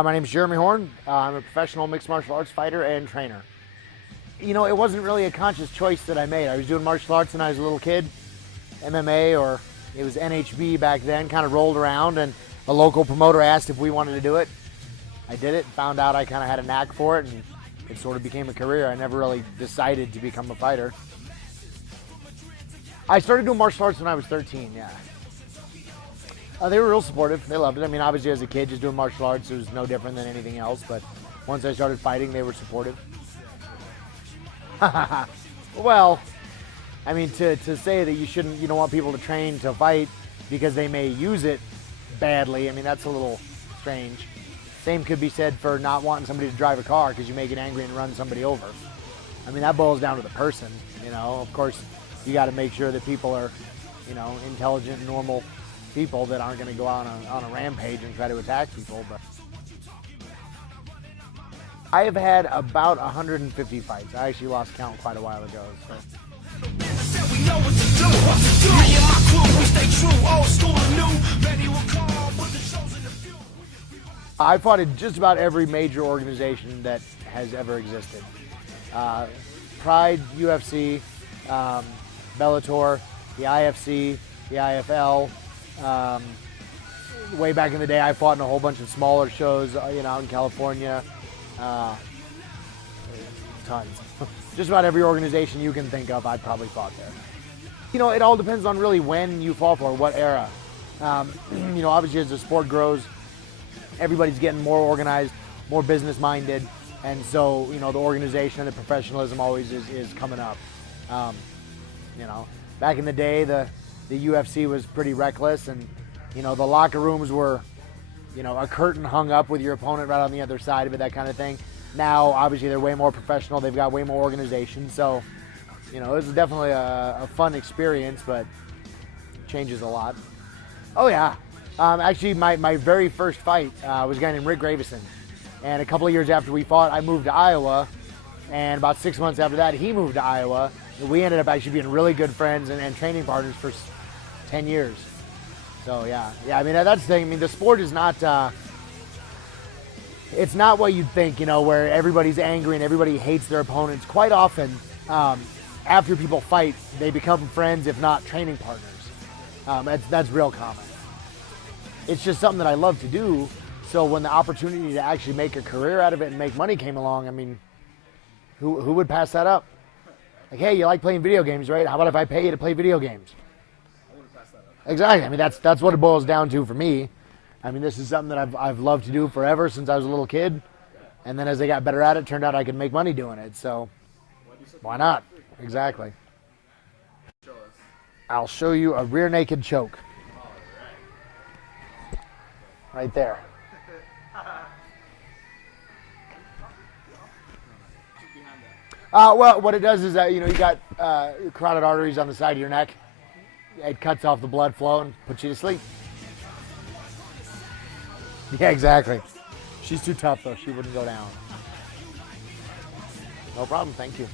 My name is Jeremy Horn. I'm a professional mixed martial arts fighter and trainer. You know, it wasn't really a conscious choice that I made. I was doing martial arts when I was a little kid. MMA, or it was NHB back then, kind of rolled around, and a local promoter asked if we wanted to do it. I did it, found out I kind of had a knack for it, and it sort of became a career. I never really decided to become a fighter. I started doing martial arts when I was 13, yeah. They were real supportive. They loved it. I mean, obviously as a kid, just doing martial arts, it was no different than anything else, but once I started fighting, they were supportive. Well, I mean, to say that you don't want people to train to fight because they may use it badly, I mean, that's a little strange. Same could be said for not wanting somebody to drive a car because you may get angry and run somebody over. I mean, that boils down to the person, you know. Of course, you got to make sure that people are, you know, intelligent, normal people that aren't going to go out on a rampage and try to attack people. But I have had about 150 fights. I actually lost count quite a while ago. So. I fought in just about every major organization that has ever existed. Pride, UFC, Bellator, the IFC, the IFL. Way back in the day, I fought in a whole bunch of smaller shows, you know, out in California. Tons. Just about every organization you can think of, I probably fought there. You know, it all depends on really when you fought for, what era. You know, obviously as the sport grows, everybody's getting more organized, more business-minded, and so, you know, the organization and the professionalism always is coming up. You know, back in the day, the UFC was pretty reckless, and, you know, the locker rooms were, you know, a curtain hung up with your opponent right on the other side of it, that kind of thing. Now, obviously, they're way more professional. They've got way more organization. So, you know, it was definitely a fun experience, but it changes a lot. Oh, yeah. Actually, my very first fight was a guy named Rick Gravison. And a couple of years after we fought, I moved to Iowa. And about 6 months after that, he moved to Iowa. And we ended up actually being really good friends and training partners for 10 years. So, yeah. Yeah, I mean, that's the thing. I mean, the sport is not... it's not what you'd think, you know, where everybody's angry and everybody hates their opponents. Quite often, after people fight, they become friends, if not training partners. That's real common. It's just something that I love to do. So when the opportunity to actually make a career out of it and make money came along, I mean, who would pass that up? Like, hey, you like playing video games, right? How about if I pay you to play video games? I wouldn't pass that up. Exactly. I mean, that's what it boils down to for me. I mean, this is something that I've loved to do forever since I was a little kid. And then as I got better at it, turned out I could make money doing it. So why not? Exactly. I'll show you a rear naked choke. Right there. Well, what it does is that, you know, you got carotid arteries on the side of your neck. It cuts off the blood flow and puts you to sleep. Yeah, exactly. She's too tough, though. She wouldn't go down. No problem. Thank you.